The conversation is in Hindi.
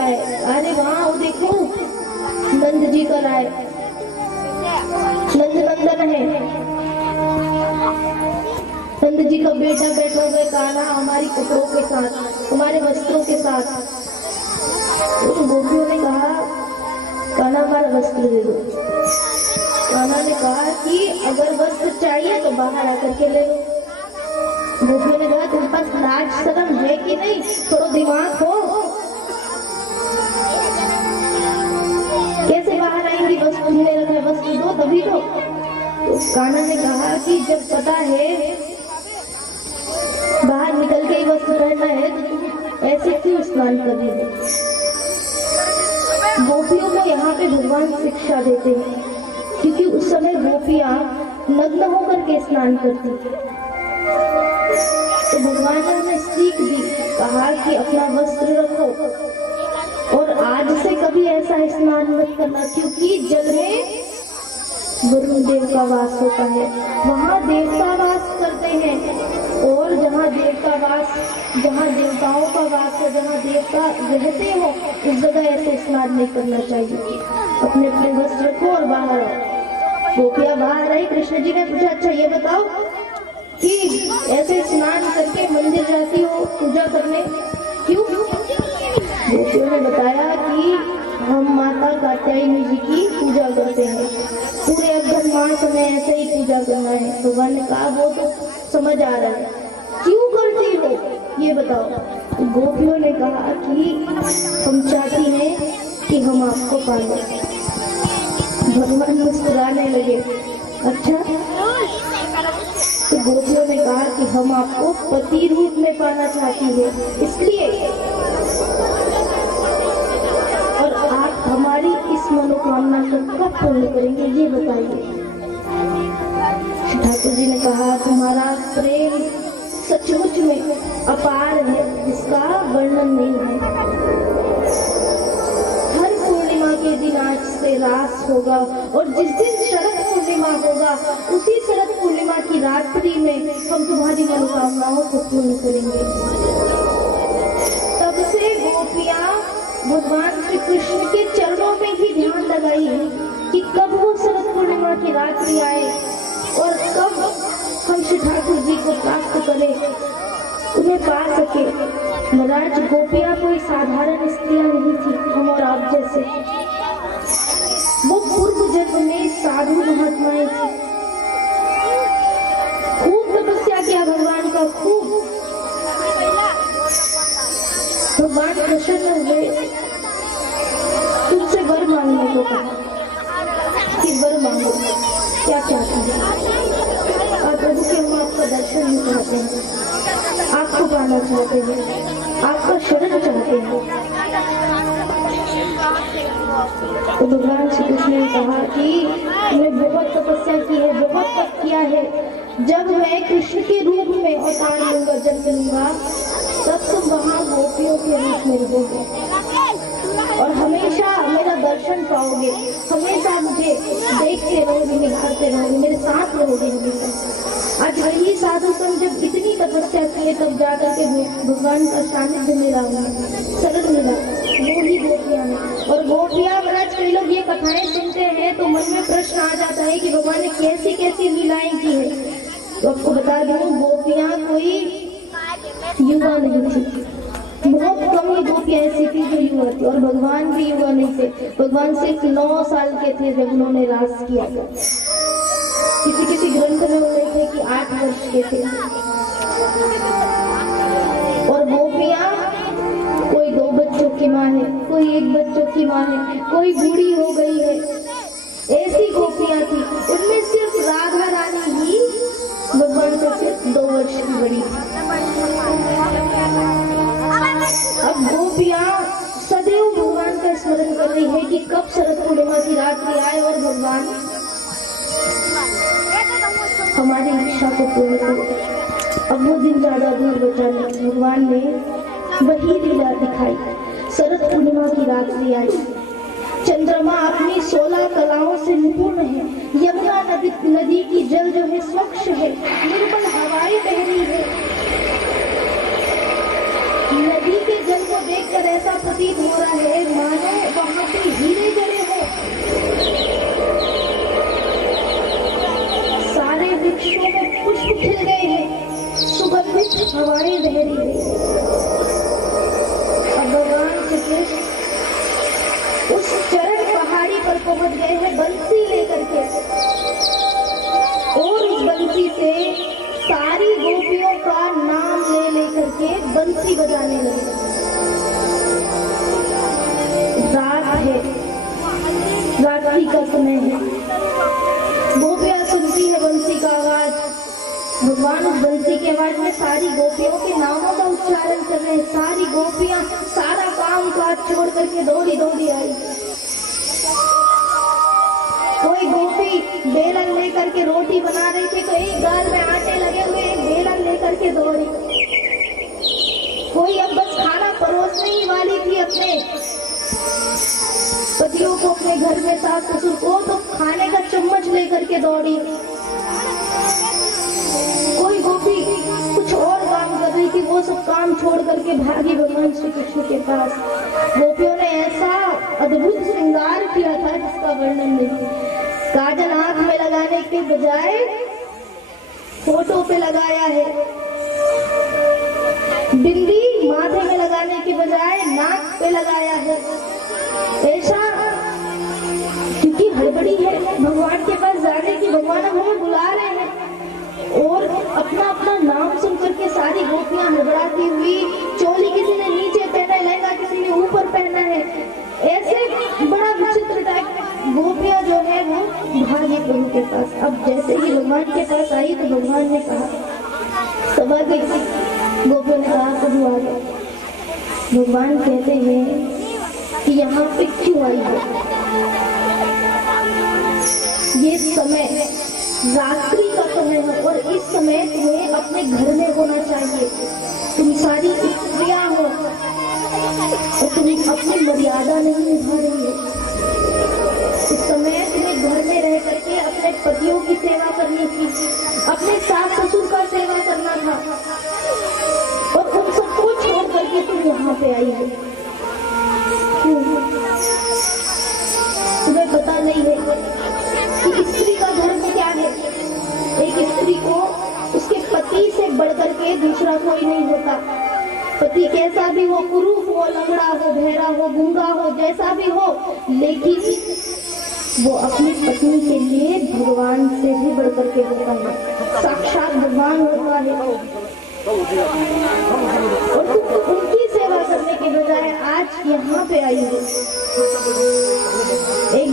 का है? अरे वहाँ वो देखो नंद जी का राय, नंद नंदन है, नंद जी का बेटा बैठा हुआ है कान्हा हमारी कपड़ों के साथ, हमारे वस्त्रों के साथ। तो गोपियों ने कहा कान्हा हमारा वस्त्र दे दो। कान्हा ने कहा कि अगर वस्त्र चाहिए तो बाहर आकर के ले लो। गोपियों ने कहा तुम पास लाज शर्म है कि नहीं, थोड़ा दिमाग हो, कैसे बाहर आएंगी? वस्त्र तुमने रखा है, वस्त्र दो तभी तो। कान्हा ने कहा कि जब पता है बाहर निकल के ही वस्त्र पहनना है तो तुम ऐसे क्यों स्नान कर रही हो? गोपियों को यहाँ पे भगवान शिक्षा देते हैं, क्योंकि उस समय गोपियां नग्न होकर के स्नान करती थी। तो भगवान ने हमें सीख दी, कहा कि अपना वस्त्र रखो और आज से कभी ऐसा स्नान मत करना, क्योंकि जल में वरुण देव का वास होता है, वहाँ देवता वास करते हैं। और जहाँ देवता वास, जहाँ देवताओं का वास है, जहाँ देवता रहते हो उस जगह ऐसे स्नान नहीं करना चाहिए। अपने अपने वस्त्र रखो और बाहर आओ। गोपियां बाहर आई, कृष्ण जी ने पूछा अच्छा ये बताओ कि ऐसे स्नान करके मंदिर जाती हो पूजा करने, क्यों? गोपियों ने बताया कि हम माता कात्यायनी जी की पूजा करते हैं, पूरे अग्रमास में ऐसे ही पूजा करना है। भगवान ने कहा वो तो समझ आ रहा है, क्यों करती हो ये बताओ। गोपियों ने कहा कि हम चाहती हैं कि हम आपको पालें। भगवान मुस्कुराने लगे। अच्छा, तो गोपियों ने कहा कि हम आपको पति रूप में पाना चाहती है, इसलिए और आप हमारी इस मनोकामना को कब पूर्ण करेंगे ये बताइए। ठाकुर जी ने कहा तुम्हारा प्रेम सचमुच में अपार है, जिसका वर्णन नहीं है। हर पूर्णिमा के दिन आज से रास होगा और जिस दिन शरद पूर्णिमा होगा उसी शरद पूर्णिमा की रात्रि में हम तुम्हारी मनोकामनाओं को पूर्ण करेंगे। तब से गोपियां भगवान श्री कृष्ण के चरणों में ही ध्यान लगाई है कि कब वो शरद पूर्णिमा की रात्रि आए और कब हम श्री ठाकुर जी को प्राप्त करें, उन्हें पा सके। महाराज गोपियां कोई साधारण स्त्रियां नहीं थी, हम और आप जैसे। वो पूर्व जन्म में साधु महात्माएं थी। खूब तपस्या किया भगवान का, खूब। भगवान प्रसन्न हुए, तुमसे वर मांगने को कहा कि वर मांगो, क्या चाहते हैं? और प्रभु के हम आपका दर्शन नहीं चाहते हैं, आपको पाना चाहते हैं, आपका शरण चाहते हैं। तो भगवान श्री कृष्ण ने कहा कि मैं बहुत तपस्या की है, बहुत तप किया है, जब मैं कृष्ण के रूप में अवतार लूंगा, जन्म लूंगा, तब तुम वहाँ गोपियों के रूप में रहोगे और हमेशा मेरा दर्शन पाओगे, हमेशा मुझे देखते रहोगे, निहारते रहोगे, मेरे साथ रहोगे हमेशा। आज वही साधु संत जब इतनी तपस्या किए तब जाकर के भगवान का सानिध्य मिला, शरण मिला, वो ही गोपियां हैं। और गोपियां महाराज कई लोग ये कथाएं सुनते हैं तो मन में प्रश्न आ जाता है कि भगवान ने कैसी कैसी लीलाएं की है। तो आपको बता दूं गोपियां कोई युवा नहीं थी, बहुत कम ही गोपियां ऐसी थी जो युवा थी, और भगवान भी युवा नहीं थे। भगवान सिर्फ 9 साल के थे जब उन्होंने रास किया था। किसी किसी ग्रंथ में उल्लेख है कि 8 वर्ष के थे। और गोपियां कोई 2 बच्चों की माँ है, कोई 1 बच्चों की माँ है, कोई बूढ़ी हो गई है, ऐसी गोपियां थी। उनमें सिर्फ राधा रानी ही भगवान से सिर्फ 2 वर्ष की बड़ी थी। अब गोपियां सदैव भगवान का स्मरण कर रही है कि कब शरद पूर्णिमा की रात्रि आए और भगवान हमारी इच्छा को पूर्ण करे। अब वो दिन ज्यादा दूर बचा नहीं। भगवान ने वही लीला दिखाई। शरद पूर्णिमा की रात्रि आई, चंद्रमा अपनी 16 कलाओं से निपुण है, यमुना नदी की जल जो है स्वच्छ है, निर्मल हवाएं बह रही है। नदी के जल को देखकर ऐसा प्रतीत हो रहा है पहुंच गए हैं बंसी लेकर के, और उस बंसी से सारी गोपियों का नाम ले लेकर के बंसी बजाने लगे। रात है, रात्रि का समय है, गोपियां सुनती है बंसी का आवाज। भगवान उस बंसी के आवाज में सारी गोपियों के नामों का उच्चारण कर रहे हैं। सारी गोपियां सारा काम काज छोड़ करके दौड़ी दौड़ी आई। कोई गोपी बेलन लेकर के रोटी बना रही थी, तो एक गाल में आटे लगे हुए एक बेलन लेकर के दौड़ी। कोई अब बस खाना परोसने ही वाली थी अपने पतियों को, अपने घर में सास ससुर को, तो खाने का चम्मच लेकर के दौड़ी। कोई गोपी कुछ और काम कर रही थी, वो सब काम छोड़ करके भागी भगवान श्री कृष्ण के पास। गोपियों ने ऐसा अद्भुत श्रृंगार किया था जिसका वर्णन नहीं। काजल आंख में लगाने के बजाय फोटो पे लगाया है, बिंदी माथे में लगाने के बजाय नाक पे लगाया है। ऐसा क्योंकि हड़बड़ी है भगवान के पास जाने की, भगवान हमें बुला रहे हैं, और अपना अपना नाम सुन करके सारी गोपियां हड़बड़ाती हुई, चोली किसी ने नीचे पहना है, लहंगा किसी ने ऊपर पहना है, ऐसे बड़ा विचित्र टाइप गोपियां जो है वो भागी प्रभु के पास। अब जैसे ही भगवान के पास आई तो भगवान ने कहा, सभा के गोपियों ने कहा प्रभु आ गए। भगवान कहते हैं कि यहाँ पे क्यों आई है? ये समय रात्रि का समय है, और इस समय तुम्हें अपने घर में होना चाहिए। तुम सारी स्त्रियां हो और तुम अपनी मर्यादा नहीं निभा रही हो। इस समय तुम्हें घर में रह करके अपने पतियों की सेवा करनी थी, अपने सास ससुर का सेवा करना था, और उन सबको छोड़ करके तुम यहाँ पे आई हो। क्यों? तुम्हें पता नहीं है कि स्त्री का धर्म क्या है? एक स्त्री को उसके पति से बढ़कर के दूसरा कोई नहीं होता। पति कैसा भी हो, कुरूप हो, लंगड़ा हो, बहरा हो, गूंगा हो, जैसा भी हो, लेकिन वो अपनी पत्नी के लिए भगवान से भी बढ़कर के होता है, साक्षात भगवान होता है। और तुम उनकी सेवा करने के बजाय आज यहाँ पे आई हो। एक